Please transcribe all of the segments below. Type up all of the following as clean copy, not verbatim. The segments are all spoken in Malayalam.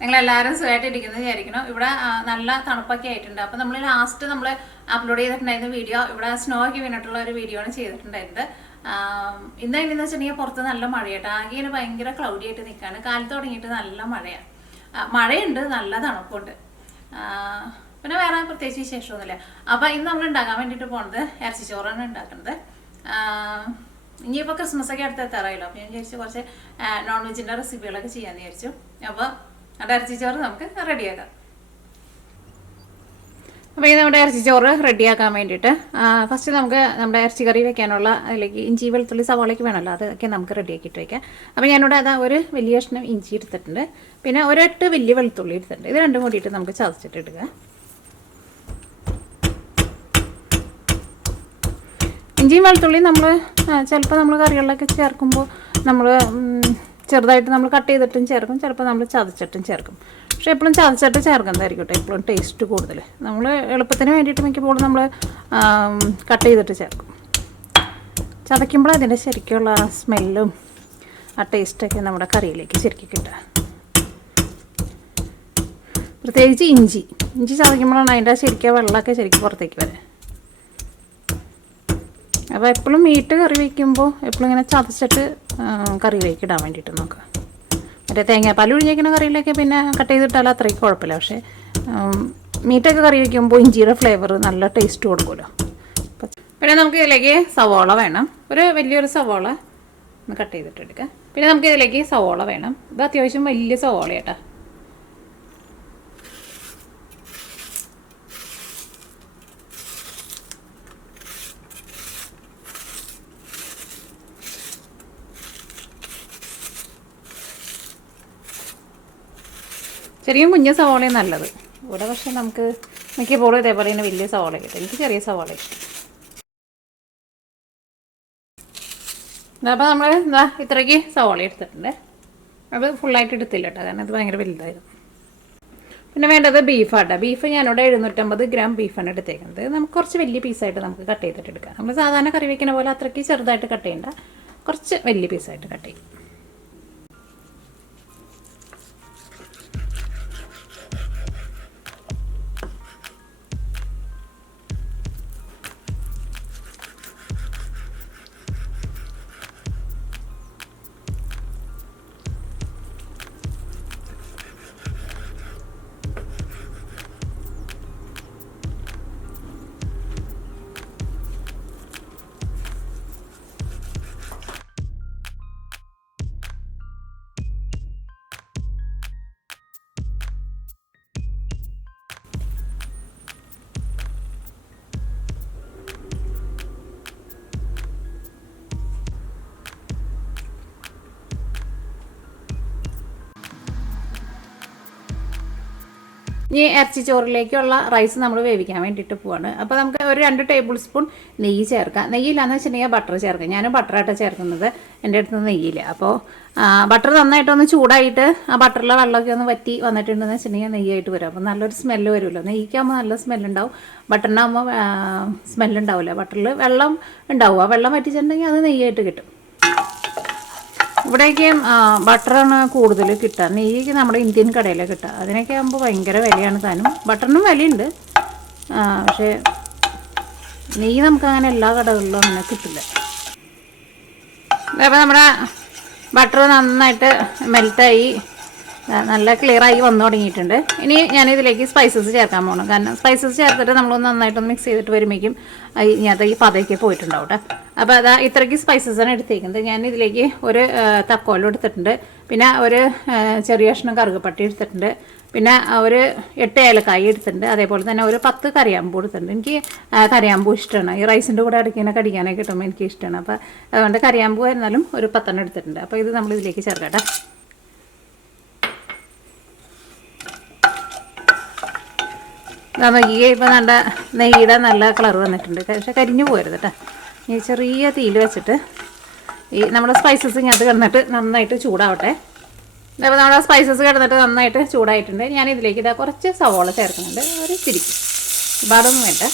നിങ്ങളെല്ലാവരും സുഖമായിട്ടിരിക്കുന്നത് വിചാരിക്കണം. ഇവിടെ നല്ല തണുപ്പൊക്കെ ആയിട്ടുണ്ട്. അപ്പോൾ നമ്മൾ ലാസ്റ്റ് നമ്മൾ അപ്ലോഡ് ചെയ്തിട്ടുണ്ടായിരുന്ന വീഡിയോ ഇവിടെ സ്നോ ഒക്കെ വീണിട്ടുള്ള ഒരു വീഡിയോ ആണ് ചെയ്തിട്ടുണ്ടായിരുന്നത്. ഇന്ന് എങ്ങനെയെന്ന് വെച്ചിട്ടുണ്ടെങ്കിൽ പുറത്ത് നല്ല മഴയായിട്ട് ആകെ ഭയങ്കര ക്ലൗഡി ആയിട്ട് നിൽക്കുകയാണ്. കാലത്ത് തുടങ്ങിയിട്ട് നല്ല മഴയാണ്. മഴയുണ്ട്, നല്ല തണുപ്പുണ്ട്. പിന്നെ വേറെ പ്രത്യേകിച്ച് വിശേഷമൊന്നുമില്ല. അപ്പോൾ ഇന്ന് നമ്മൾ ഉണ്ടാക്കാൻ വേണ്ടിയിട്ട് പോകുന്നത് ഇറച്ചിച്ചോറാണ് ഉണ്ടാക്കുന്നത്. ഇനിയിപ്പോൾ ക്രിസ്മസ് ഒക്കെ അടുത്തെത്താറായല്ലോ. അപ്പോൾ ഞാൻ വിചാരിച്ചു കുറച്ച് നോൺ വെജിൻ്റെ റെസിപ്പികളൊക്കെ ചെയ്യാമെന്ന് വിചാരിച്ചു. അപ്പോൾ അവിടെ ഇറച്ചിച്ചോറ് നമുക്ക് റെഡിയാക്കാം. അപ്പോൾ ഈ നമ്മുടെ ഇറച്ചിച്ചോറ് റെഡിയാക്കാൻ വേണ്ടിയിട്ട് ഫസ്റ്റ് നമുക്ക് നമ്മുടെ ഇറച്ചി കറി വെക്കാനുള്ള അതിലേക്ക് ഇഞ്ചി വെളുത്തുള്ളി സവാളയ്ക്ക് വേണമല്ലോ, അതൊക്കെ നമുക്ക് റെഡിയാക്കിയിട്ട് വയ്ക്കാം. അപ്പോൾ ഞാനിവിടെ അതാ ഒരു വലിയ കഷ്ണം ഇഞ്ചി എടുത്തിട്ടുണ്ട്, പിന്നെ ഒരെട്ട് വലിയ വെളുത്തുള്ളി എടുത്തിട്ടുണ്ട്. ഇത് രണ്ടും കൂടിയിട്ട് നമുക്ക് ചതച്ചിട്ട് ഇടുക. ഇഞ്ചിയും വെളുത്തുള്ളിയും നമ്മൾ ചിലപ്പോൾ നമ്മൾ കറികളിലൊക്കെ ചേർക്കുമ്പോൾ നമ്മൾ ചെറുതായിട്ട് നമ്മൾ കട്ട് ചെയ്തിട്ടും ചേർക്കും, ചിലപ്പോൾ നമ്മൾ ചതച്ചിട്ടും ചേർക്കും. പക്ഷേ എപ്പോഴും ചതച്ചിട്ട് ചേർക്കുന്നതായിരിക്കും കേട്ടോ എപ്പോഴും ടേസ്റ്റ് കൂടുതൽ. നമ്മൾ എളുപ്പത്തിന് വേണ്ടിയിട്ട് മിക്കപ്പോഴും നമ്മൾ കട്ട് ചെയ്തിട്ട് ചേർക്കും. ചതയ്ക്കുമ്പോൾ അതിൻ്റെ ശരിക്കുള്ള ആ സ്മെല്ലും ആ ടേസ്റ്റൊക്കെ നമ്മുടെ കറിയിലേക്ക് ശരിക്കും കിട്ടുക. പ്രത്യേകിച്ച് ഇഞ്ചി ചതയ്ക്കുമ്പോഴാണ് അതിൻ്റെ ശരിക്കും വെള്ളമൊക്കെ ശരിക്കും പുറത്തേക്ക് വരാം. അപ്പോൾ എപ്പോഴും മീറ്റ് കറി വയ്ക്കുമ്പോൾ എപ്പോഴും ഇങ്ങനെ ചതച്ചിട്ട് കറിയിലേക്ക് ഇടാൻ വേണ്ടിയിട്ട് നോക്കുക. മറ്റേ തേങ്ങാപ്പാൽ ഒഴിഞ്ഞേക്കുന്ന കറിയിലേക്ക് പിന്നെ കട്ട് ചെയ്തിട്ടാൽ അത്രയ്ക്ക് കുഴപ്പമില്ല. പക്ഷേ മീറ്റൊക്കെ കറി വയ്ക്കുമ്പോൾ ഇഞ്ചിയുടെ ഫ്ലേവർ നല്ല ടേസ്റ്റ് കൊടുക്കുമല്ലോ. പിന്നെ നമുക്ക് ഇതിലേക്ക് സവോള വേണം. ഒരു വലിയൊരു സവോള ഒന്ന് കട്ട് ചെയ്തിട്ട് എടുക്കുക. പിന്നെ നമുക്ക് ഇതിലേക്ക് സവോള വേണം. ഇത് അത്യാവശ്യം വലിയ സവോള കേട്ടോ. ചെറിയ കുഞ്ഞ സവാളയും നല്ലത്. ഇവിടെ പക്ഷേ നമുക്ക് മിക്കപ്പോഴും ഇതേപോലെ തന്നെ വലിയ സവാള കിട്ടും. എനിക്ക് ചെറിയ സവാള ഇഷ്ടം. അപ്പോൾ നമ്മൾ ഇത്രയ്ക്ക് സവാള എടുത്തിട്ടുണ്ട്. അത് ഫുള്ളായിട്ട് എടുത്തില്ല കേട്ടോ, കാരണം അത് ഭയങ്കര വലുതായിരുന്നു. പിന്നെ വേണ്ടത് ബീഫാട്ടോ. ബീഫ് ഞാനിവിടെ 750 ഗ്രാം ബീഫാണ് എടുത്തേക്കുന്നത്. നമുക്ക് കുറച്ച് വലിയ പീസായിട്ട് നമുക്ക് കട്ട് ചെയ്തിട്ട് എടുക്കാം. നമ്മൾ സാധാരണ കറി വയ്ക്കുന്ന പോലെ അത്രയ്ക്ക് ചെറുതായിട്ട് കട്ട് ചെയ്യേണ്ട, കുറച്ച് വലിയ പീസായിട്ട് കട്ട് ചെയ്യും. ഇനി ഇറച്ചി ചോറിലേക്കുള്ള റൈസ് നമ്മൾ വേവിക്കാൻ വേണ്ടിയിട്ട് പോവാണ്. അപ്പോൾ നമുക്ക് ഒരു 2 ടേബിൾ സ്പൂൺ നെയ്യ് ചേർക്കാം. നെയ്യില്ലാന്ന് വെച്ചിട്ടുണ്ടെങ്കിൽ ബട്ടർ ചേർക്കാം. ഞാൻ ബട്ടറായിട്ടാണ് ചേർക്കുന്നത്, എൻ്റെ അടുത്ത് നെയ്യില്ല. അപ്പോൾ ബട്ടർ നന്നായിട്ടൊന്ന് ചൂടായിട്ട് ആ ബട്ടറിലെ വെള്ളമൊക്കെ ഒന്ന് വറ്റി വന്നിട്ടുണ്ടെന്ന് വെച്ചിട്ടുണ്ടെങ്കിൽ നെയ്യായിട്ട് വരും. അപ്പോൾ നല്ലൊരു സ്മെല്ല് വരുമല്ലോ. നെയ്ക്കാകുമ്പോൾ നല്ല സ്മെല്ലുണ്ടാവും, ബട്ടറിനാകുമ്പോൾ സ്മെല്ലുണ്ടാവില്ല. ബട്ടറിൽ വെള്ളം ഉണ്ടാവും, ആ വെള്ളം വറ്റിച്ചിട്ടുണ്ടെങ്കിൽ അത് നെയ്യായിട്ട് കിട്ടും. ഇവിടേക്ക് ബട്ടറാണ് കൂടുതൽ കിട്ടുക. നെയ്യൊക്കെ നമ്മുടെ ഇന്ത്യൻ കടയിലാണ് കിട്ടുക. അതിനൊക്കെ ആകുമ്പോൾ ഭയങ്കര വിലയാണ് താനും. ബട്ടറിനും വിലയുണ്ട്, പക്ഷേ നെയ്യ് നമുക്കങ്ങനെ എല്ലാ കടകളിലും അങ്ങനെ കിട്ടില്ല. അപ്പോൾ നമ്മുടെ ബട്ടർ നന്നായിട്ട് മെൽറ്റായി നല്ല ക്ലിയറായി വന്നു തുടങ്ങിയിട്ടുണ്ട്. ഇനി ഞാനിതിലേക്ക് സ്പൈസസ് ചേർക്കാൻ പോകണം. കാരണം സ്പൈസസ് ചേർത്തിട്ട് നമ്മളൊന്ന് നന്നായിട്ടൊന്ന് മിക്സ് ചെയ്തിട്ട് വരുമ്പോഴേക്കും ഇതിനകത്ത് ഈ പതയ്ക്ക് പോയിട്ടുണ്ടാവും കേട്ടോ. അപ്പോൾ അതാ ഇത്രയ്ക്ക് സ്പൈസസാണ് എടുത്തേക്കുന്നത്. ഞാനിതിലേക്ക് ഒരു തക്കോലം എടുത്തിട്ടുണ്ട്, പിന്നെ ഒരു ചെറിയ കഷ്ണം കറുകപ്പട്ടി എടുത്തിട്ടുണ്ട്, പിന്നെ ഒരു 8 ഏലക്കായ എടുത്തിട്ടുണ്ട്, അതേപോലെ തന്നെ ഒരു 10 കറിയാമ്പൂ എടുത്തിട്ടുണ്ട്. എനിക്ക് കറിയാമ്പൂ ഇഷ്ടമാണ്. ഈ റൈസിൻ്റെ കൂടെ ഇടയ്ക്കിങ്ങനെ കടിക്കാനൊക്കെ കിട്ടുമ്പോൾ എനിക്ക് ഇഷ്ടമാണ്. അപ്പോൾ അതുകൊണ്ട് കറിയാമ്പൂ ആയിരുന്നാലും ഒരു 10 എടുത്തിട്ടുണ്ട്. അപ്പോൾ ഇത് നമ്മളിതിലേക്ക് ചേർക്കട്ടെ. നോക്കിയേ, ഇപ്പോൾ നല്ല നെയ്യുടെ നല്ല കളർ വന്നിട്ടുണ്ട്. പക്ഷേ കരിഞ്ഞു പോരുത് കേട്ടോ. ഈ ചെറിയ തീയിൽ വെച്ചിട്ട് ഈ നമ്മുടെ സ്പൈസസ് ഇങ്ങനത്ത് കിടന്നിട്ട് നന്നായിട്ട് ചൂടാവട്ടെ. അപ്പോൾ നമ്മുടെ സ്പൈസസ് കിടന്നിട്ട് നന്നായിട്ട് ചൂടായിട്ടുണ്ട്. ഞാനിതിലേക്ക് ഇതാ കുറച്ച് സവോള ചേർക്കുന്നുണ്ട്, ഒരു തിരിക്കും, ഒരുപാടൊന്നും വേണ്ട.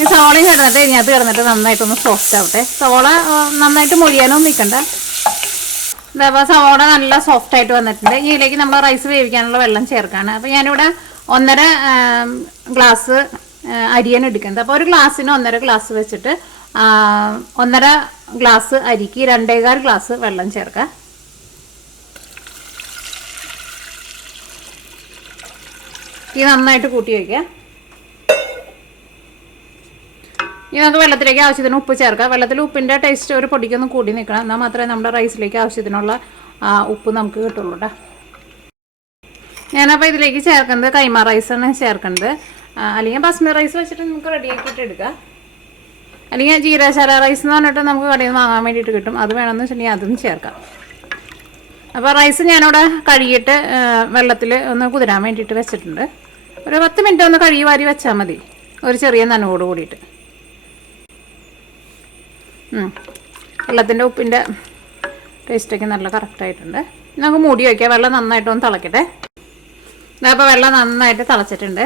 ഈ സവോളയും കിടന്നിട്ട് ഇതിനകത്ത് കിടന്നിട്ട് നന്നായിട്ടൊന്ന് സോഫ്റ്റ് ആവട്ടെ. സവോള നന്നായിട്ട് മൊഴിയാനൊന്നും നിൽക്കണ്ട, ഇതപ്പോൾ സവോള നല്ല സോഫ്റ്റ് ആയിട്ട് വന്നിട്ടുണ്ട്. ഇതിലേക്ക് നമ്മൾ റൈസ് വേവിക്കാനുള്ള വെള്ളം ചേർക്കുകയാണ്. അപ്പോൾ ഞാനിവിടെ 1.5 ഗ്ലാസ് അരിയാണ് എടുക്കുന്നത്. അപ്പോൾ ഒരു ഗ്ലാസ്സിന് 1.5 ഗ്ലാസ് വെച്ചിട്ട് 1.5 ഗ്ലാസ് അരിക്ക് 2.25 ഗ്ലാസ് വെള്ളം ചേർക്കുക. ഇത് നന്നായിട്ട് കൂട്ടി വയ്ക്കുക. ഇനി നമുക്ക് വെള്ളത്തിലേക്ക് ആവശ്യത്തിന് ഉപ്പ് ചേർക്കാം. വെള്ളത്തിൽ ഉപ്പിൻ്റെ ടേസ്റ്റ് ഒരു പൊടിക്കൊന്നും കൂടി നിൽക്കണം, എന്നാൽ മാത്രമേ നമ്മുടെ റൈസിലേക്ക് ആവശ്യത്തിനുള്ള ഉപ്പ് നമുക്ക് കിട്ടുള്ളൂ കേട്ടോ. ഞാനപ്പോൾ ഇതിലേക്ക് ചേർക്കുന്നത് കൈമ റൈസാണ് ചേർക്കുന്നത്. അല്ലെങ്കിൽ ബസ്മതി റൈസ് വെച്ചിട്ട് നമുക്ക് റെഡിയാക്കിയിട്ട് എടുക്കാം. അല്ലെങ്കിൽ ജീരകശാല റൈസ് എന്ന് പറഞ്ഞിട്ട് നമുക്ക് കടയിൽ നിന്ന് വാങ്ങാൻ വേണ്ടിയിട്ട് കിട്ടും. അത് വേണമെന്ന് വെച്ചിട്ടുണ്ടെങ്കിൽ അതും ചേർക്കാം. അപ്പോൾ റൈസ് ഞാനിവിടെ കഴുകിയിട്ട് വെള്ളത്തിൽ ഒന്ന് കുതിരാൻ വേണ്ടിയിട്ട് വെച്ചിട്ടുണ്ട്. ഒരു 10 മിനിറ്റ് ഒന്ന് കഴുകി വാരി വെച്ചാൽ മതി, ഒരു ചെറിയ നനവോട് കൂടിയിട്ട്. വെള്ളത്തിൻ്റെ ഉപ്പിൻ്റെ ടേസ്റ്റൊക്കെ നല്ല കറക്റ്റായിട്ടുണ്ട്. നമുക്ക് മൂടി വയ്ക്കാം. വെള്ളം നന്നായിട്ടൊന്ന് തിളക്കട്ടെ. അപ്പോൾ വെള്ളം നന്നായിട്ട് തിളച്ചിട്ടുണ്ട്.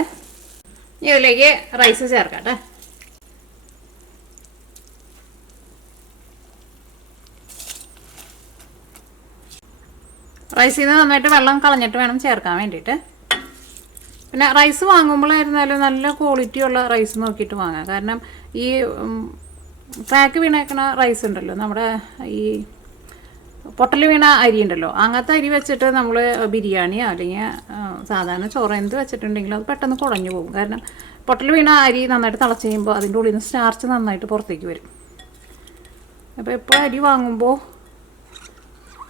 ഇതിലേക്ക് റൈസ് ചേർക്കട്ടെ. റൈസിൽ നിന്ന് നന്നായിട്ട് വെള്ളം കളഞ്ഞിട്ട് വേണം ചേർക്കാൻ വേണ്ടിയിട്ട്. പിന്നെ റൈസ് വാങ്ങുമ്പോഴായിരുന്നാലും നല്ല ക്വാളിറ്റിയുള്ള റൈസ് നോക്കിയിട്ട് വാങ്ങാം. കാരണം ഈ പാക്ക് വീണേക്കണ റൈസ് ഉണ്ടല്ലോ, നമ്മുടെ ഈ പൊട്ടൽ വീണ അരി ഉണ്ടല്ലോ, അങ്ങനത്തെ അരി വെച്ചിട്ട് നമ്മൾ ബിരിയാണിയോ അല്ലെങ്കിൽ സാധാരണ ചോറ് എന്ത് വെച്ചിട്ടുണ്ടെങ്കിലും അത് പെട്ടെന്ന് കുഴഞ്ഞു പോകും. കാരണം പൊട്ടൽ വീണ അരി നന്നായിട്ട് തിളച്ച് കഴിയുമ്പോൾ അതിൻ്റെ ഉള്ളിൽ നിന്ന് സ്റ്റാർച്ച് നന്നായിട്ട് പുറത്തേക്ക് വരും. അപ്പോൾ എപ്പോഴും അരി വാങ്ങുമ്പോൾ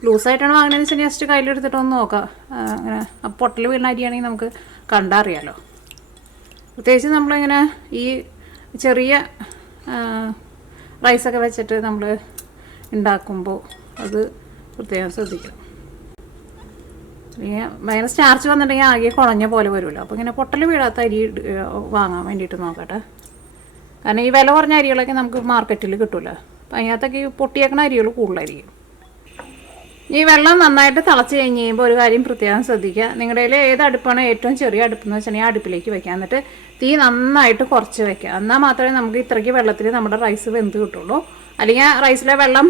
ലൂസായിട്ടാണ് വാങ്ങുന്നതെന്ന് വെച്ചാൽ ജസ്റ്റ് കയ്യിലെടുത്തിട്ടൊന്ന് നോക്കാം. അങ്ങനെ പൊട്ടൽ വീണ അരിയാണെങ്കിൽ നമുക്ക് കണ്ടറിയാലോ. പ്രത്യേകിച്ച് നമ്മളിങ്ങനെ ഈ ചെറിയ റൈസൊക്കെ വെച്ചിട്ട് നമ്മൾ ഉണ്ടാക്കുമ്പോൾ അത് പ്രത്യേകം ശ്രദ്ധിക്കണം. ഭയങ്കര സ്റ്റാർച്ച് വന്നിട്ടുണ്ടെങ്കിൽ ആകെ കുഴഞ്ഞ പോലെ വരുമല്ലോ. അപ്പോൾ ഇങ്ങനെ പൊട്ടൽ വീഴാത്ത അരി വാങ്ങാൻ വേണ്ടിയിട്ട് നോക്കട്ടെ. കാരണം ഈ വില കുറഞ്ഞ അരികളൊക്കെ നമുക്ക് മാർക്കറ്റിൽ കിട്ടില്ല. അപ്പം അതിനകത്തൊക്കെ പൊട്ടിയേക്കണ അരികൾ കൂടുതലായിരിക്കും. ഈ വെള്ളം നന്നായിട്ട് തിളച്ച് കഴിഞ്ഞ് കഴിയുമ്പോൾ ഒരു കാര്യം പ്രത്യേകം ശ്രദ്ധിക്കുക. നിങ്ങളുടെ കയ്യിൽ ഏത് അടുപ്പാണ് ഏറ്റവും ചെറിയ അടുപ്പെന്ന് വെച്ചിട്ടുണ്ടെങ്കിൽ ആ അടുപ്പിലേക്ക് വെക്കുക. എന്നിട്ട് തീ നന്നായിട്ട് കുറച്ച് വെക്കുക. എന്നാൽ മാത്രമേ നമുക്ക് ഇത്രയ്ക്ക് വെള്ളത്തിൽ നമ്മുടെ റൈസ് വെന്ത് കിട്ടുള്ളൂ. അല്ലെങ്കിൽ റൈസിലെ വെള്ളം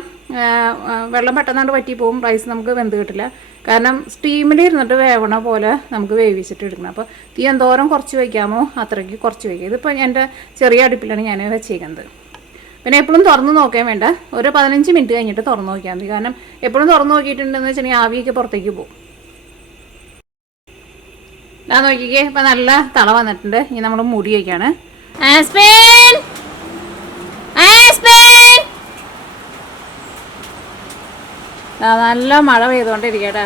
പെട്ടെന്നാണ്ട് വറ്റി പോകും, റൈസ് നമുക്ക് വെന്ത് കിട്ടില്ല. കാരണം സ്റ്റീമിൽ ഇരുന്നിട്ട് വേവണ പോലെ നമുക്ക് വേവിച്ചിട്ട് എടുക്കണം. അപ്പോൾ തീ എന്തോരം കുറച്ച് വയ്ക്കാമോ അത്രയ്ക്ക് കുറച്ച് വയ്ക്കുക. ഇതിപ്പോൾ എൻ്റെ ചെറിയ അടുപ്പിലാണ് ഞാൻ വെച്ചേക്കുന്നത്. പിന്നെ എപ്പോഴും തുറന്ന് നോക്കാൻ വേണ്ട, ഒരു 15 മിനിറ്റ് കഴിഞ്ഞിട്ട് തുറന്ന് നോക്കിയാൽ മതി. കാരണം എപ്പോഴും തുറന്ന് നോക്കിയിട്ടുണ്ടെന്ന് വെച്ചിട്ടുണ്ടെങ്കിൽ ആവിയൊക്കെ പുറത്തേക്ക് പോകും. ഞാൻ നോക്കിക്കേ, ഇപ്പം നല്ല തള വന്നിട്ടുണ്ട്. ഇനി നമ്മൾ മൂടി വയ്ക്കുകയാണ്. നല്ല മഴ പെയ്തുകൊണ്ടിരിക്കട്ടെ.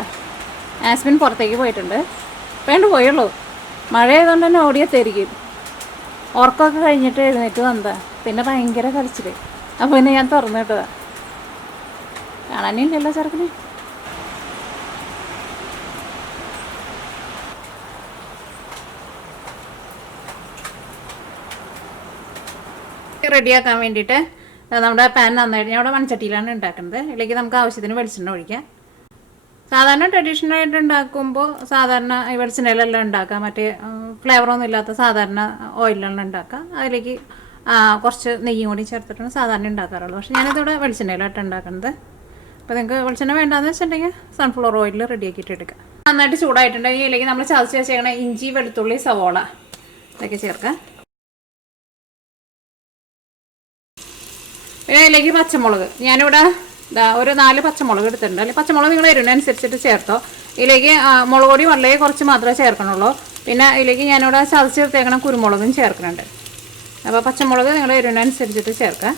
ആസ്മിൻ പുറത്തേക്ക് പോയിട്ടുണ്ട്. വേണ്ട പോയുള്ളൂ, മഴ ആയതുകൊണ്ട് തന്നെ ഓടിയെത്തിയിരിക്കും. ഉറക്കമൊക്കെ കഴിഞ്ഞിട്ട് എഴുന്നേറ്റ് വന്നതാ, പിന്നെ ഭയങ്കര കരച്ചിൽ. അപ്പോൾ പിന്നെ ഞാൻ തുറന്നു കിട്ടതാ. കാണാനില്ലല്ലോ ചെറുക്കിന്. റെഡിയാക്കാൻ വേണ്ടിയിട്ട് നമ്മുടെ പാൻ നന്നായിട്ട് ഞാൻ ഇവിടെ മൺചട്ടിയിലാണ് ഉണ്ടാക്കുന്നത്. ഇതിലേക്ക് നമുക്ക് ആവശ്യത്തിന് വെളിച്ചെണ്ണ ഒഴിക്കാം. സാധാരണ ട്രഡീഷണലായിട്ട് ഉണ്ടാക്കുമ്പോൾ സാധാരണ ഈ വെളിച്ചെണ്ണയിലെല്ലാം ഉണ്ടാക്കുക, മറ്റേ ഫ്ലേവറൊന്നും ഇല്ലാത്ത സാധാരണ ഓയിലെല്ലാം ഉണ്ടാക്കുക. അതിലേക്ക് കുറച്ച് നെയ്യും കൂടി ചേർത്തിട്ടാണ് സാധാരണ ഉണ്ടാക്കാറുള്ളത്. പക്ഷേ ഞാനിതിവിടെ വെളിച്ചെണ്ണയിലായിട്ട് ഉണ്ടാക്കുന്നത്. അപ്പോൾ നിങ്ങൾക്ക് വെളിച്ചെണ്ണ വേണ്ടാന്ന് വെച്ചിട്ടുണ്ടെങ്കിൽ സൺഫ്ലവർ ഓയിൽ റെഡിയാക്കിയിട്ട് എടുക്കുക. നന്നായിട്ട് ചൂടായിട്ടുണ്ടെങ്കിൽ ഇതിലേക്ക് നമ്മൾ ചതച്ച് വെച്ചേക്കണ ഇഞ്ചി, വെളുത്തുള്ളി, സവോള ഇതൊക്കെ ചേർക്കാം. പിന്നെ അതിലേക്ക് പച്ചമുളക് ഞാനിവിടെ ഒരു 4 പച്ചമുളക് എടുത്തിട്ടുണ്ട്. അല്ലെങ്കിൽ പച്ചമുളക് നിങ്ങൾ എരിവിനനുസരിച്ചിട്ട് ചേർത്തോ. ഇതിലേക്ക് മുളക് പൊടി വളരെ കുറച്ച് മാത്രമേ ചേർക്കണുള്ളൂ. പിന്നെ ഇതിലേക്ക് ഞാനിവിടെ ചതച്ച് ചേർത്തേക്കണം കുരുമുളകും ചേർക്കുന്നുണ്ട്. അപ്പോൾ പച്ചമുളക് നിങ്ങൾ എരിവിനനുസരിച്ചിട്ട് ചേർക്കാം.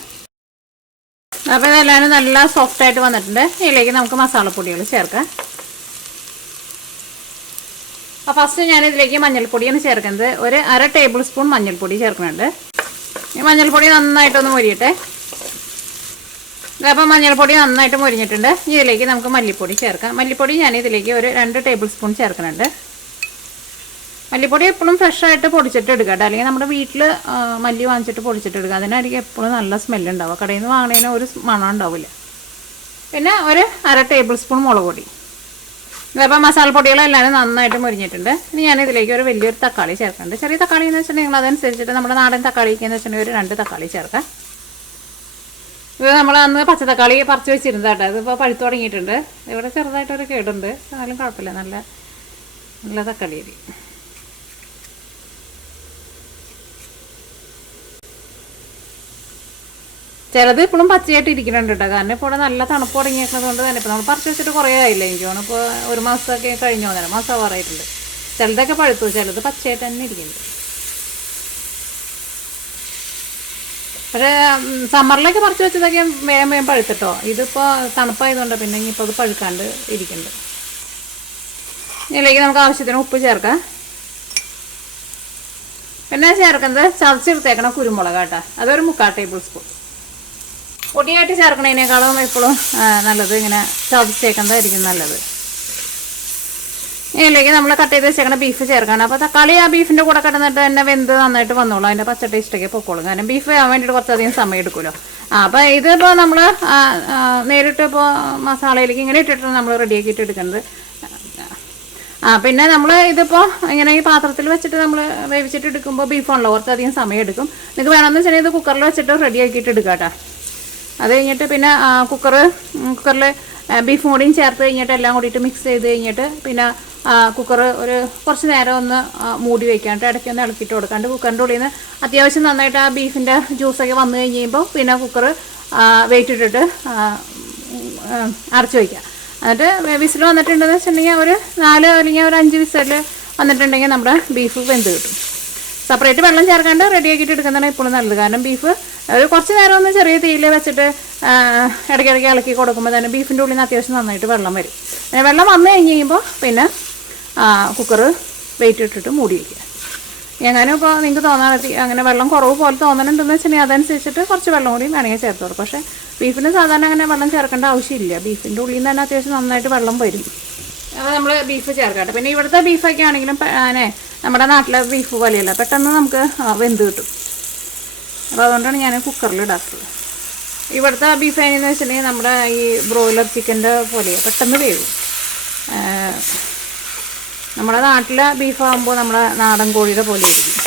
അപ്പോൾ ഇതെല്ലാം നല്ല സോഫ്റ്റായിട്ട് വന്നിട്ടുണ്ട്. ഇതിലേക്ക് നമുക്ക് മസാലപ്പൊടികൾ ചേർക്കാം. അപ്പോൾ ഫസ്റ്റ് ഞാനിതിലേക്ക് മഞ്ഞൾപ്പൊടിയാണ് ചേർക്കുന്നത്. ഒരു 1/2 ടേബിൾ സ്പൂൺ മഞ്ഞൾപ്പൊടി ചേർക്കുന്നുണ്ട്. ഈ മഞ്ഞൾപ്പൊടി നന്നായിട്ടൊന്ന് മൊരിയട്ടെ. അപ്പോൾ മഞ്ഞൾപ്പൊടി നന്നായിട്ട് മൊരിഞ്ഞിട്ടുണ്ട്. ഇതിലേക്ക് നമുക്ക് മല്ലിപ്പൊടി ചേർക്കാം. മല്ലിപ്പൊടി ഞാനിതിലേക്ക് ഒരു 2 ടേബിൾ സ്പൂൺ ചേർക്കുന്നുണ്ട്. മല്ലിപ്പൊടി എപ്പോഴും ഫ്രഷായിട്ട് പൊടിച്ചിട്ട് എടുക്കാം. അല്ലെങ്കിൽ നമ്മുടെ വീട്ടിൽ മല്ലി വാങ്ങിച്ചിട്ട് പൊടിച്ചിട്ട് എടുക്കുക. അതിനായിരിക്കും എപ്പോഴും നല്ല സ്മെല്ല് ഉണ്ടാവുക. കടയിൽ നിന്ന് വാങ്ങണതിന് ഒരു മണം ഉണ്ടാവില്ല. പിന്നെ ഒരു 1/2 ടേബിൾ സ്പൂൺ മുളക് പൊടി. അപ്പോൾ മസാലപ്പൊടികളെല്ലാം നന്നായിട്ട് മൊരിഞ്ഞിട്ടുണ്ട്. ഇനി ഞാനിതിലേക്ക് ഒരു വലിയൊരു തക്കാളി ചേർക്കുന്നുണ്ട്. ചെറിയ തക്കാളി എന്ന് വെച്ചിട്ടുണ്ടെങ്കിൽ നിങ്ങൾ അതനുസരിച്ചിട്ട് നമ്മുടെ നാടൻ തക്കാളിക്ക് എന്ന് വെച്ചിട്ടുണ്ടെങ്കിൽ ഒരു 2 തക്കാളി ചേർക്കാം. ഇത് നമ്മൾ അന്ന് പച്ചത്തക്കാളി പറിച്ച് വെച്ചിരുന്നത് കേട്ടോ. ഇതിപ്പോൾ പഴുത്ത് തുടങ്ങിയിട്ടുണ്ട്. ഇവിടെ ചെറുതായിട്ടൊരു കേടുണ്ട്, എന്നാലും കുഴപ്പമില്ല. നല്ല നല്ല തക്കാളി അരി. ചിലത് ഇപ്പോഴും പച്ചയായിട്ട് ഇരിക്കുന്നുണ്ട് കേട്ടോ. കാരണം ഇപ്പോൾ ഇവിടെ നല്ല തണുപ്പ് തുടങ്ങിയേക്കുന്നത് കൊണ്ട് തന്നെ ഇപ്പോൾ നമ്മൾ പറിച്ച് വെച്ചിട്ട് കുറേ ആയില്ല. എനിക്ക് തോന്നുന്നു ഇപ്പോൾ ഒരു മാസമൊക്കെ കഴിഞ്ഞു പോകുന്നേരം, മാസം ആവാറായിട്ടുണ്ട്. ചിലതൊക്കെ പഴുത്തു, ചിലത് പച്ചയായിട്ട് തന്നെ ഇരിക്കുന്നുണ്ട്. പക്ഷേ സമ്മറിലൊക്കെ പറിച്ച് വെച്ചതൊക്കെ വേഗം വേഗം പഴുത്തിട്ടോ. ഇതിപ്പോൾ തണുപ്പായതുകൊണ്ട് പിന്നെ ഇനിയിപ്പോൾ അത് പഴുക്കാണ്ട് ഇരിക്കുന്നുണ്ട്. ഇതിലേക്ക് നമുക്ക് ആവശ്യത്തിന് ഉപ്പ് ചേർക്കാം. പിന്നെ ചേർക്കുന്നത് ചതച്ചെടുത്തേക്കണം കുരുമുളക് കേട്ടോ. അതൊരു 3/4 ടേബിൾ സ്പൂൺ. പൊടിയായിട്ട് ചേർക്കണതിനേക്കാളും എപ്പോഴും നല്ലത് ഇങ്ങനെ ചതച്ചേക്കുന്നതായിരിക്കും നല്ലത്. ഇതിലേക്ക് നമ്മൾ കട്ട് ചെയ്ത് വെച്ചേക്കണ ബീഫ് ചേർക്കണം. അപ്പോൾ തക്കാളി ആ ബീഫിൻ്റെ കൂടെ കിടന്നിട്ട് തന്നെ വെന്ത് നന്നായിട്ട് വന്നോളൂ. അതിൻ്റെ പച്ച ടേസ്റ്റൊക്കെ പൊക്കോളും. കാരണം ബീഫ് ആവാൻ വേണ്ടിയിട്ട് കുറച്ചധികം സമയം എടുക്കുമല്ലോ. അപ്പോൾ ഇതിപ്പോൾ നമ്മൾ നേരിട്ട് ഇപ്പോൾ മസാലയിലേക്ക് ഇങ്ങനെ ഇട്ടിട്ട് നമ്മൾ റെഡിയാക്കിയിട്ട് എടുക്കുന്നത്. പിന്നെ നമ്മൾ ഇതിപ്പോൾ ഇങ്ങനെ ഈ പാത്രത്തിൽ വെച്ചിട്ട് നമ്മൾ വേവിച്ചിട്ട് എടുക്കുമ്പോൾ ബീഫാണല്ലോ, കുറച്ചധികം സമയം എടുക്കും. നിങ്ങൾക്ക് വേണമെന്ന് വെച്ചാൽ ഇത് കുക്കറിൽ വെച്ചിട്ട് റെഡിയാക്കിയിട്ട് എടുക്കാം കേട്ടോ. അത് കഴിഞ്ഞിട്ട് പിന്നെ കുക്കറിൽ ബീഫും കൂടിയും ചേർത്ത് കഴിഞ്ഞിട്ട് എല്ലാം കൂടിയിട്ട് മിക്സ് ചെയ്ത് കഴിഞ്ഞിട്ട് പിന്നെ കുക്കർ ഒരു കുറച്ച് നേരം ഒന്ന് മൂടി വയ്ക്കാണ്ട് ഇടയ്ക്ക് ഒന്ന് ഇളക്കിയിട്ട് കൊടുക്കാണ്ട് കുക്കറിൻ്റെ ഉള്ളിൽ നിന്ന് അത്യാവശ്യം നന്നായിട്ട് ആ ബീഫിൻ്റെ ജ്യൂസൊക്കെ വന്നു കഴിഞ്ഞ് കഴിയുമ്പോൾ പിന്നെ കുക്കർ വെയിറ്റ് ഇട്ടിട്ട് അടച്ചു വയ്ക്കുക. എന്നിട്ട് വിസിൽ വന്നിട്ടുണ്ടെന്ന് വെച്ചിട്ടുണ്ടെങ്കിൽ ഒരു 4 അല്ലെങ്കിൽ ഒരു 5 വിസിൽ വന്നിട്ടുണ്ടെങ്കിൽ നമ്മുടെ ബീഫ് വെന്ത് കിട്ടും. സെപ്പറേറ്റ് വെള്ളം ചേർക്കാണ്ട് റെഡിയാക്കിയിട്ട് എടുക്കുന്നതാണ് എപ്പോഴും നല്ലത്. കാരണം ബീഫ് ഒരു കുറച്ച് നേരം ഒന്ന് ചെറിയ തീയിൽ വെച്ചിട്ട് ഇടയ്ക്കിടയ്ക്ക് ഇളക്കി കൊടുക്കുമ്പോൾ തന്നെ ബീഫിൻ്റെ ഉള്ളിൽ നിന്ന് അത്യാവശ്യം നന്നായിട്ട് വെള്ളം വരും. വെള്ളം വന്നു കഴിഞ്ഞ് കഴിയുമ്പോൾ പിന്നെ കുക്കർ വെയിറ്റ് ഇട്ടിട്ട് മൂടി വയ്ക്കുക. എങ്ങാനും ഇപ്പോൾ നിങ്ങൾക്ക് തോന്നാൻ അങ്ങനെ വെള്ളം കുറവ് പോലെ തോന്നുന്നുണ്ടെന്ന് വെച്ചിട്ടുണ്ടെങ്കിൽ അതനുസരിച്ചിട്ട് കുറച്ച് വെള്ളം കൂടി വേണമെങ്കിൽ ചേർത്ത് കൊടുക്കും. പക്ഷേ ബീഫിന് സാധാരണ അങ്ങനെ വെള്ളം ചേർക്കേണ്ട ആവശ്യമില്ല. ബീഫിൻ്റെ ഉള്ളിൽ നിന്ന് തന്നെ അത്യാവശ്യം നന്നായിട്ട് വെള്ളം വരും. അപ്പോൾ നമ്മൾ ബീഫ് ചേർക്കട്ടെ. പിന്നെ ഇവിടുത്തെ ബീഫൊക്കെ ആണെങ്കിലും നമ്മുടെ നാട്ടിലെ ബീഫ് പോലെയല്ല, പെട്ടെന്ന് നമുക്ക് വെന്ത് കിട്ടും. അപ്പോൾ അതുകൊണ്ടാണ് ഞാൻ കുക്കറിൽ ഇടാത്തത്. ഇവിടുത്തെ ബീഫ് എങ്ങനെയെന്ന് വെച്ചിട്ടുണ്ടെങ്കിൽ നമ്മുടെ ഈ ബ്രോയിലർ ചിക്കൻ്റെ പോലെയാണ്, പെട്ടെന്ന് വേവും. നമ്മുടെ നാട്ടിലെ ബീഫാകുമ്പോൾ നമ്മുടെ നാടൻ കോഴിയുടെ പോലെ ആയിരിക്കും,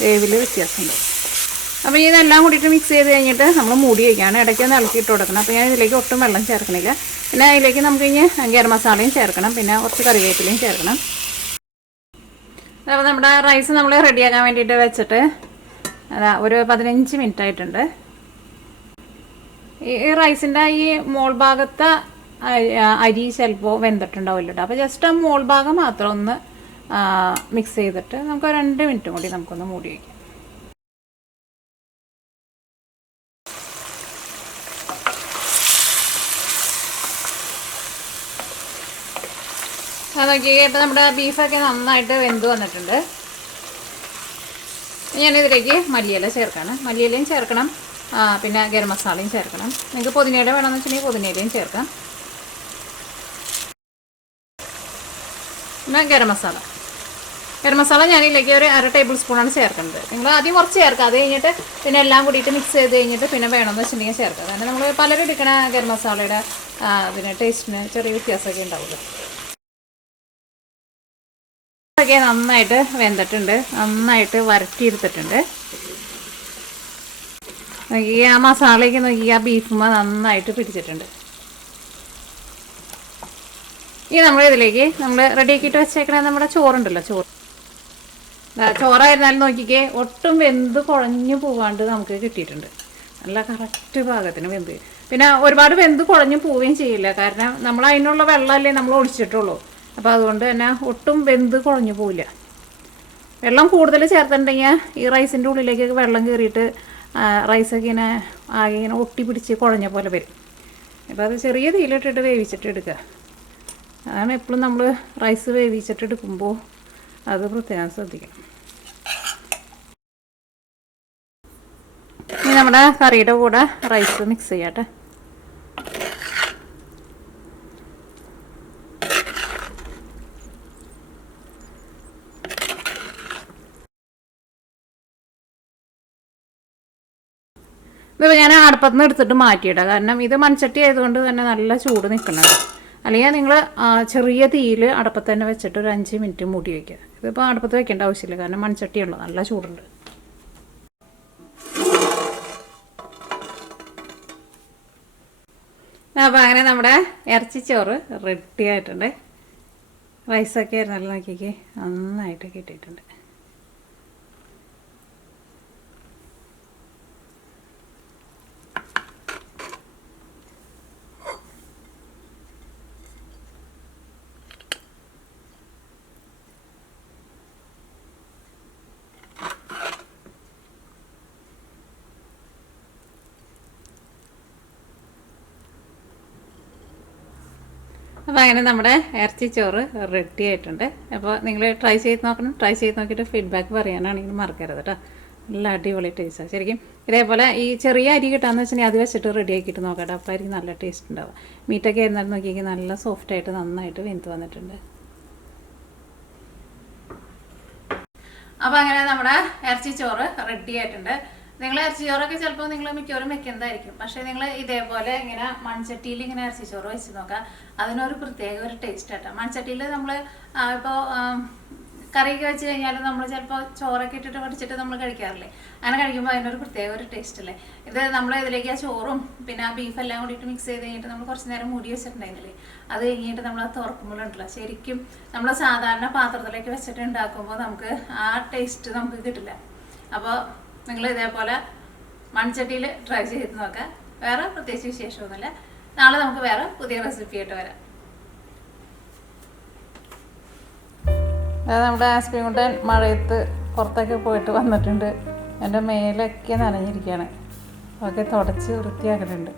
വേവിൽ വ്യത്യാസമുണ്ട്. അപ്പോൾ ഇതെല്ലാം കൂടിയിട്ട് മിക്സ് ചെയ്ത് കഴിഞ്ഞിട്ട് നമ്മൾ മൂടി വയ്ക്കുകയാണ്. ഇടയ്ക്കൊന്ന് ഇളക്കിയിട്ട് കൊടുക്കണം. അപ്പോൾ ഞാൻ ഇതിലേക്ക് ഒട്ടും വെള്ളം ചേർക്കണില്ല. പിന്നെ അതിലേക്ക് നമുക്ക് ഇനി ഗരം മസാലയും ചേർക്കണം, പിന്നെ കുറച്ച് കറിവേപ്പിലയും ചേർക്കണം. അപ്പോൾ നമ്മുടെ റൈസ് നമ്മൾ റെഡിയാക്കാൻ വേണ്ടിയിട്ട് വെച്ചിട്ട് ഒരു 15 മിനിറ്റ് ആയിട്ടുണ്ട്. ഈ റൈസിൻ്റെ ഈ മോൾ ഭാഗത്തെ അരി ചിലപ്പോൾ വെന്തിട്ടുണ്ടാവില്ല കേട്ടോ. അപ്പോൾ ജസ്റ്റ് ആ മോൾ ഭാഗം മാത്രം ഒന്ന് മിക്സ് ചെയ്തിട്ട് നമുക്ക് 2 മിനിറ്റും കൂടി നമുക്കൊന്ന് മൂടി വയ്ക്കാം. നോക്കിയേ, ഇപ്പോൾ നമ്മുടെ ബീഫൊക്കെ നന്നായിട്ട് വെന്ത് വന്നിട്ടുണ്ട്. ഞാനിതിലേക്ക് മല്ലിയില ചേർക്കാണ്. മല്ലിയിലയും ചേർക്കണം, പിന്നെ ഗരം മസാലയും ചേർക്കണം. നിങ്ങൾക്ക് പുതിനയുടെ വേണമെന്ന് വെച്ചിട്ടുണ്ടെങ്കിൽ പുതിനയിലയും ചേർക്കാം. പിന്നെ ഗരം മസാല ഞാനിതിലേക്ക് ഒരു 1/2 ടേബിൾ സ്പൂണാണ് ചേർക്കുന്നത്. നിങ്ങൾ ആദ്യം കുറച്ച് ചേർക്കുക. അത് കഴിഞ്ഞിട്ട് പിന്നെ എല്ലാം കൂടിയിട്ട് മിക്സ് ചെയ്ത് കഴിഞ്ഞിട്ട് പിന്നെ വേണമെന്ന് വെച്ചിട്ടുണ്ടെങ്കിൽ ചേർക്കുക. കാരണം നമ്മൾ പലരും എടുക്കണ ഗരം മസാലയുടെ പിന്നെ ടേസ്റ്റിന് ചെറിയ വ്യത്യാസമൊക്കെ ഉണ്ടാവുമല്ലോ. ഒക്കെ നന്നായിട്ട് വെന്തിട്ടുണ്ട്, നന്നായിട്ട് വരട്ടിയെടുത്തിട്ടുണ്ട്. നോക്കി ആ മസാലയ്ക്ക് നോക്കി ആ ബീഫുമ്മ നന്നായിട്ട് പിടിച്ചിട്ടുണ്ട്. ഇനി നമ്മളിതിലേക്ക് നമ്മൾ റെഡിയാക്കിയിട്ട് വെച്ചേക്കണ നമ്മുടെ ചോറുണ്ടല്ലോ, ചോറായിരുന്നാലും നോക്കിക്കേ ഒട്ടും വെന്ത് കുഴഞ്ഞു പോകാണ്ട് നമുക്ക് കിട്ടിയിട്ടുണ്ട്. നല്ല കറക്റ്റ് പാകത്തിന് വെന്ത്. പിന്നെ ഒരുപാട് വെന്ത് കുഴഞ്ഞു പോവുകയും ചെയ്യില്ല, കാരണം നമ്മൾ അതിനുള്ള വെള്ളമല്ലേ നമ്മൾ ഒഴിച്ചിട്ടുള്ളൂ. അപ്പോൾ അതുകൊണ്ട് തന്നെ ഒട്ടും വെന്ത് കുഴഞ്ഞു പോവില്ല. വെള്ളം കൂടുതൽ ചേർത്തിട്ടുണ്ടെങ്കിൽ ഈ റൈസിൻ്റെ ഉള്ളിലേക്ക് വെള്ളം കയറിയിട്ട് റൈസൊക്കെ ഇങ്ങനെ ആകെ ഇങ്ങനെ ഒട്ടി പിടിച്ച് കുഴഞ്ഞ പോലെ വരും. അപ്പോൾ അത് ചെറിയ തീയിലിട്ടിട്ട് വേവിച്ചിട്ട് എടുക്കുക. അതാണ് എപ്പോഴും നമ്മൾ റൈസ് വേവിച്ചിട്ട് എടുക്കുമ്പോൾ അത് പ്രത്യേകം ശ്രദ്ധിക്കണം. ഇനി നമ്മുടെ കറിയുടെ കൂടെ റൈസ് മിക്സ് ചെയ്യാട്ടെ. ഇതിപ്പോൾ ഞാൻ അടുപ്പത്ത് നിന്ന് എടുത്തിട്ട് മാറ്റിയിടാം, കാരണം ഇത് മൺചട്ടി ആയതുകൊണ്ട് തന്നെ നല്ല ചൂട് നിൽക്കുന്നുണ്ട്. അല്ലെങ്കിൽ നിങ്ങൾ ചെറിയ തീയിൽ അടുപ്പത്ത് തന്നെ വെച്ചിട്ട് ഒരു 5 മിനിറ്റ് മൂടി വയ്ക്കുക. ഇതിപ്പോൾ അടുപ്പത്ത് വെക്കേണ്ട ആവശ്യമില്ല, കാരണം മൺചട്ടിയുള്ളൂ, നല്ല ചൂടുണ്ട്. അപ്പോൾ അങ്ങനെ നമ്മുടെ ഇറച്ചിച്ചോറ് റെഡി ആയിട്ടുണ്ട്. റൈസൊക്കെ നല്ല നോക്കിക്ക് നന്നായിട്ട് കിട്ടിയിട്ടുണ്ട്. അപ്പോൾ അങ്ങനെ നമ്മുടെ ഇറച്ചിച്ചോറ് റെഡി ആയിട്ടുണ്ട്. അപ്പോൾ നിങ്ങൾ ട്രൈ ചെയ്ത് നോക്കണം. ട്രൈ ചെയ്ത് നോക്കിയിട്ട് ഫീഡ്ബാക്ക് പറയാനാണെങ്കിൽ മറക്കരുത് കേട്ടോ. നല്ല അടിപൊളി ടേസ്റ്റാണ് ശരിക്കും. ഇതേപോലെ ഈ ചെറിയ അരി കിട്ടാന്ന് വെച്ചിട്ടുണ്ടെങ്കിൽ അത് വെച്ചിട്ട് റെഡി ആക്കിയിട്ട് നോക്കട്ടെ. അപ്പോൾ ആയിരിക്കും നല്ല ടേസ്റ്റ് ഉണ്ടാവുക. മീറ്റൊക്കെ ആയിരുന്നാലും നോക്കിയെങ്കിൽ നല്ല സോഫ്റ്റായിട്ട് നന്നായിട്ട് വെന്ത് വന്നിട്ടുണ്ട്. അപ്പോൾ അങ്ങനെ നമ്മുടെ ഇറച്ചിച്ചോറ് റെഡി ആയിട്ടുണ്ട്. നിങ്ങൾ ഇറച്ചിച്ചോറൊക്കെ ചിലപ്പോൾ നിങ്ങൾ മിക്കവാറും വെക്കുന്നതായിരിക്കും. പക്ഷേ നിങ്ങൾ ഇതേപോലെ ഇങ്ങനെ മൺചട്ടിയിൽ ഇങ്ങനെ ഇറച്ചിച്ചോറ് വെച്ച് നോക്കുക. അതിനൊരു പ്രത്യേക ഒരു ടേസ്റ്റ് ആട്ടോ. മൺചട്ടിയിൽ നമ്മൾ ഇപ്പോൾ കറിയൊക്കെ വെച്ച് കഴിഞ്ഞാൽ നമ്മൾ ചിലപ്പോൾ ചോറൊക്കെ ഇട്ടിട്ട് വടിച്ചിട്ട് നമ്മൾ കഴിക്കാറില്ലേ? അങ്ങനെ കഴിക്കുമ്പോൾ അതിനൊരു പ്രത്യേക ഒരു ടേസ്റ്റ് അല്ലേ. ഇത് നമ്മൾ ഇതിലേക്ക് ആ ചോറും പിന്നെ ആ ബീഫെല്ലാം കൂടിയിട്ട് മിക്സ് ചെയ്ത് കഴിഞ്ഞിട്ട് നമ്മൾ കുറച്ച് നേരം മൂടി വെച്ചിട്ടുണ്ടായിരുന്നില്ലേ, അത് കഴിഞ്ഞിട്ട് നമ്മൾ അത് തുറക്കുമ്പോഴുണ്ടല്ലോ ശരിക്കും നമ്മൾ സാധാരണ പാത്രത്തിലേക്ക് വെച്ചിട്ട് ഉണ്ടാക്കുമ്പോൾ നമുക്ക് ആ ടേസ്റ്റ് നമുക്ക് കിട്ടില്ല. അപ്പോൾ നിങ്ങൾ ഇതേപോലെ മൺചട്ടിയിൽ ട്രൈ ചെയ്ത് നോക്കുക. വേറെ പ്രത്യേകിച്ച് വിശേഷമൊന്നുമില്ല. നാളെ നമുക്ക് വേറെ പുതിയ റെസിപ്പി ആയിട്ട് വരാം. നമ്മുടെ ആസ്പിൻകുട്ടൻ മഴയത്ത് പുറത്തൊക്കെ പോയിട്ട് വന്നിട്ടുണ്ട്. എൻ്റെ മേലൊക്കെ നനഞ്ഞിരിക്കുകയാണ്. ഒക്കെ തുടച്ച് വൃത്തിയാക്കുന്നുണ്ട്.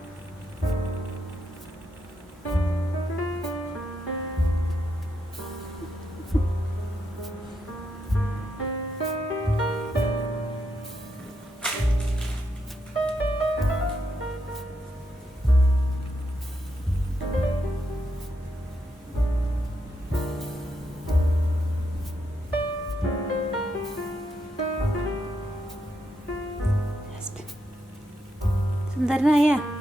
സുന്ദരനായ